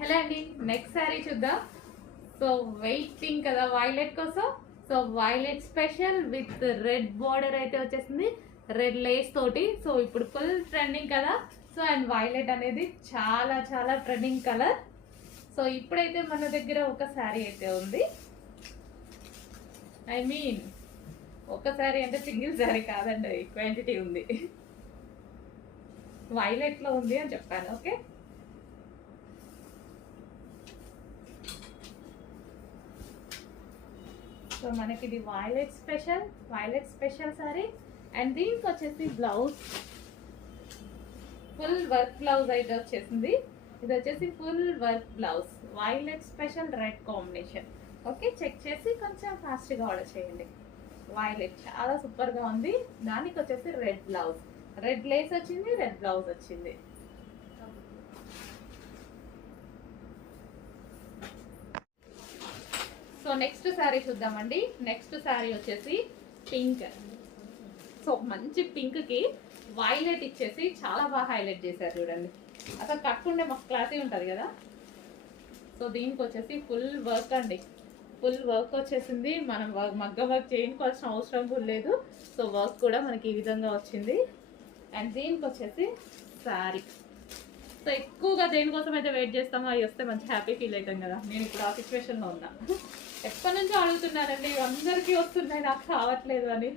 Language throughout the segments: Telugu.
హలో అండి, నెక్స్ట్ శారీ చూద్దాం. సో వెయిటింగ్ కదా వైలెట్ కోసం. So violet special with red border అయితే వచ్చేసింది, రెడ్ లేస్ తోటి. సో ఇప్పుడు ఫుల్ ట్రెండింగ్ కదా. సో అండ్ వైలెట్ అనేది చాలా చాలా ట్రెండింగ్ కలర్. సో ఇప్పుడైతే మన దగ్గర ఒక శారీ అయితే ఉంది. ఐ మీన్ ఒక శారీ అంటే సింగిల్ శారీ కాదండి, క్వాంటిటీ ఉంది. వైలెట్ లో ఉంది అని చెప్పాను. ఓకే, సో మనకి ఇది వైలెట్ స్పెషల్ సారీ. అండ్ దీనికి వచ్చేసి బ్లౌజ్ ఫుల్ వర్క్ బ్లౌజ్ అయితే వచ్చేసింది. ఇది వచ్చేసి full work blouse, violet special red combination. Okay, check చేసి కొంచెం ఫాస్ట్గా ఆర్డర్ చేయండి. వైలెట్ చాలా సూపర్గా ఉంది. దానికి వచ్చేసి రెడ్ బ్లౌజ్, రెడ్ లేస్ వచ్చింది, రెడ్ బ్లౌజ్ వచ్చింది. సో నెక్స్ట్ శారీ చూద్దామండి. నెక్స్ట్ శారీ వచ్చేసి పింక్. సో మంచి పింక్ కి వైలెట్ ఇచ్చేసి చాలా బాగా హైలైట్ చేశారు చూడండి. అసలు కట్టుకుంటే మాకు క్లాసీ ఉంటుంది కదా. సో దీనికి వచ్చేసి ఫుల్ వర్క్ అండి, ఫుల్ వర్క్ వచ్చేసింది. మనం మగ్గ వర్క్ చేయించుకోవాల్సిన అవసరం కూడా లేదు. సో వర్క్ కూడా మనకి ఈ విధంగా వచ్చింది. అండ్ దీనికి వచ్చేసి శారీ. సో ఎక్కువగా దేనికోసం అయితే వెయిట్ చేస్తామో అవి వస్తే మంచి హ్యాపీ ఫీల్ అవుతాం కదా. నేను ఇప్పుడు ఆ సిచ్యువేషన్లో ఉన్నా. ఎప్పటి నుంచో అడుగుతున్నానండి, అందరికీ వస్తున్నాయి, నాకు రావట్లేదు అని,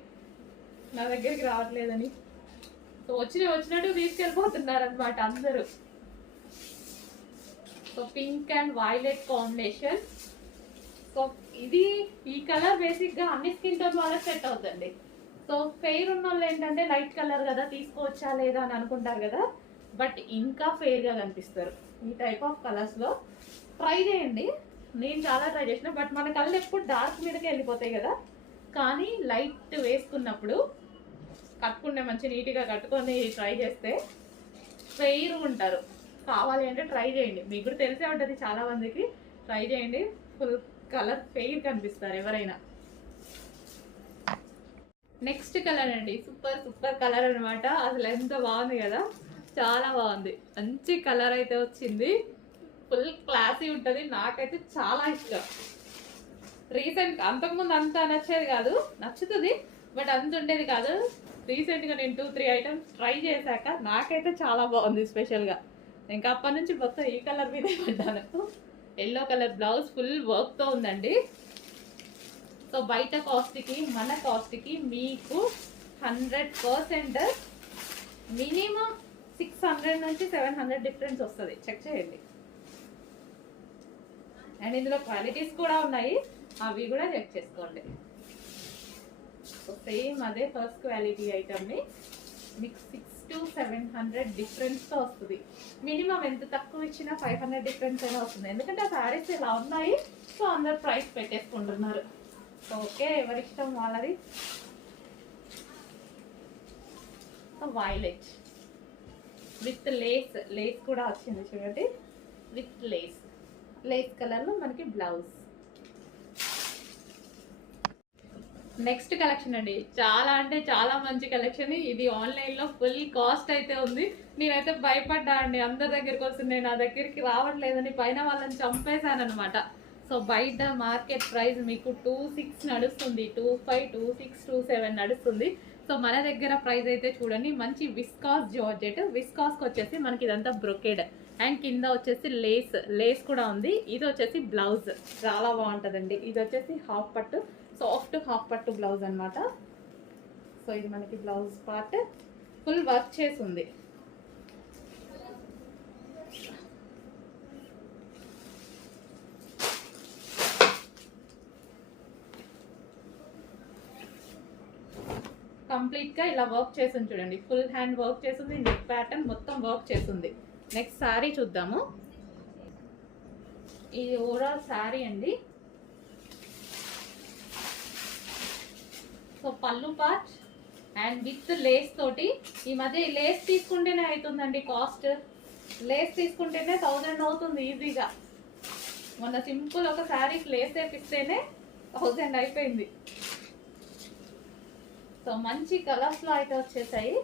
నా దగ్గరికి రావట్లేదని. సో వచ్చినట్టు తీసుకెళ్ళిపోతున్నారు అనమాట అందరూ. So pink and violet combination. So ఇది ఈ కలర్ బేసిక్గా అన్ని స్కిన్ టోన్ వాళ్ళకి సెట్ అవుతుందండి. సో ఫెయిర్ ఉన్న వాళ్ళు ఏంటంటే లైట్ కలర్ కదా తీసుకోవచ్చా లేదా అని అనుకుంటారు కదా, బట్ ఇంకా ఫెయిర్గా కనిపిస్తారు ఈ టైప్ ఆఫ్ కలర్స్లో. ట్రై చేయండి, నేను చాలా ట్రై చేసిన, బట్ మన కళ్ళు ఎప్పుడు డార్క్ మీదకి వెళ్ళిపోతాయి కదా. కానీ లైట్ వేసుకున్నప్పుడు కట్టుకుంటే మంచి నీట్గా కట్టుకొని ట్రై చేస్తే ఫెయిర్ ఉంటారు. కావాలి అంటే ట్రై చేయండి, మీకు కూడా తెలిసే ఉంటుంది చాలా మందికి. ట్రై చేయండి, ఫుల్ కలర్ ఫెయిర్ కనిపిస్తారు ఎవరైనా. నెక్స్ట్ కలర్ అండి, సూపర్ కలర్ అనమాట. అసలు ఎంత బాగుంది కదా, చాలా బాగుంది. మంచి కలర్ అయితే వచ్చింది, ఫుల్ క్లాసీ ఉంటుంది. నాకైతే చాలా ఇష్టం. రీసెంట్ అంతకుముందు అంత నచ్చేది కాదు, నచ్చుతుంది బట్ అంత ఉండేది కాదు. రీసెంట్గా నేను 2-3 ఐటమ్స్ ట్రై చేశాక నాకైతే చాలా బాగుంది స్పెషల్గా. ఇంకా అప్పటి నుంచి మొత్తం ఈ కలర్ మీదే పడ్డాను. ఎల్లో కలర్ బ్లౌజ్ ఫుల్ వర్క్తో ఉందండి. సో బయట కాస్ట్కి మన కాస్ట్కి మీకు 100% మినిమం 600 నుంచి 700 డిఫరెన్స్ వస్తుంది. చెక్ చేయండి. అండ్ ఇందులో క్వాలిటీస్ కూడా ఉన్నాయి, అవి కూడా చెక్ చేసుకోండి. సో సేమ్ అదే ఫస్ట్ క్వాలిటీ ఐటమ్ని మీకు 600 to 700 డిఫరెన్స్తో వస్తుంది. మినిమం ఎంత తక్కువ ఇచ్చినా 500 డిఫరెన్స్ అయినా వస్తుంది. ఎందుకంటే ఆ శారీస్ ఇలా ఉన్నాయి, సో అందరు ప్రైస్ పెట్టేసుకుంటున్నారు. సో ఓకే, ఎవరిష్టం వాళ్ళది. వైలెట్ విత్ లేస్ కూడా వచ్చింది చూడండి, విత్ లేస్ కలర్లో మనకి బ్లౌజ్. నెక్స్ట్ కలెక్షన్ అండి, చాలా అంటే చాలా మంచి కలెక్షన్. ఇది ఆన్లైన్లో ఫుల్ కాస్ట్ అయితే ఉంది. నేనైతే భయపడ్డా అండి, అందరి దగ్గరికి వస్తున్నాయి, నా దగ్గరికి రావట్లేదని పైన వాళ్ళని చంపేశాను అనమాట. సో బయట మార్కెట్ ప్రైస్ మీకు 26 నడుస్తుంది, 25, 26, 27 నడుస్తుంది. సో మన దగ్గర ప్రైస్ అయితే చూడండి, మంచి విస్కాస్ జార్జెట్. విస్కాస్కి వచ్చేసి మనకి ఇదంతా బ్రొకేడ్ అండ్ కింద వచ్చేసి లేస్ కూడా ఉంది. ఇది వచ్చేసి బ్లౌజ్ చాలా బాగుంటుందండి. ఇది వచ్చేసి హాఫ్ పట్టు, సాఫ్ట్ హాఫ్ పట్టు బ్లౌజ్ అనమాట. సో ఇది మనకి బ్లౌజ్ పార్ట్ ఫుల్ వర్క్ చేసి ఉంది. కంప్లీట్గా ఇలా వర్క్ చేసింది చూడండి, ఫుల్ హ్యాండ్ వర్క్ చేసింది, నెక్ ప్యాటర్న్ మొత్తం వర్క్ చేసింది. నెక్స్ట్ శారీ చూద్దాము. ఇది ఓవరాల్ శారీ అండి. సో పళ్ళు పార్ట్ అండ్ విత్ లేస్ తోటి. ఈ మధ్య లేస్ తీసుకుంటేనే అవుతుందండి కాస్ట్, లేస్ తీసుకుంటేనే 1000 అవుతుంది ఈజీగా. మొన్న సింపుల్ ఒక శారీకి లేస్ వేపిస్తేనే 1000 అయిపోయింది. సో మంచి కలర్స్లో అయితే వచ్చేసాయి.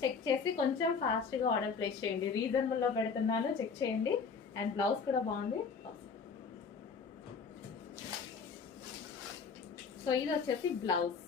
చెక్ చేసి కొంచెం ఫాస్ట్గా ఆర్డర్ ప్లేస్ చేయండి. రీజనబుల్లో పెడుతున్నాను, చెక్ చేయండి. అండ్ బ్లౌజ్ కూడా బాగుంది. సో ఇది వచ్చేసి బ్లౌజ్.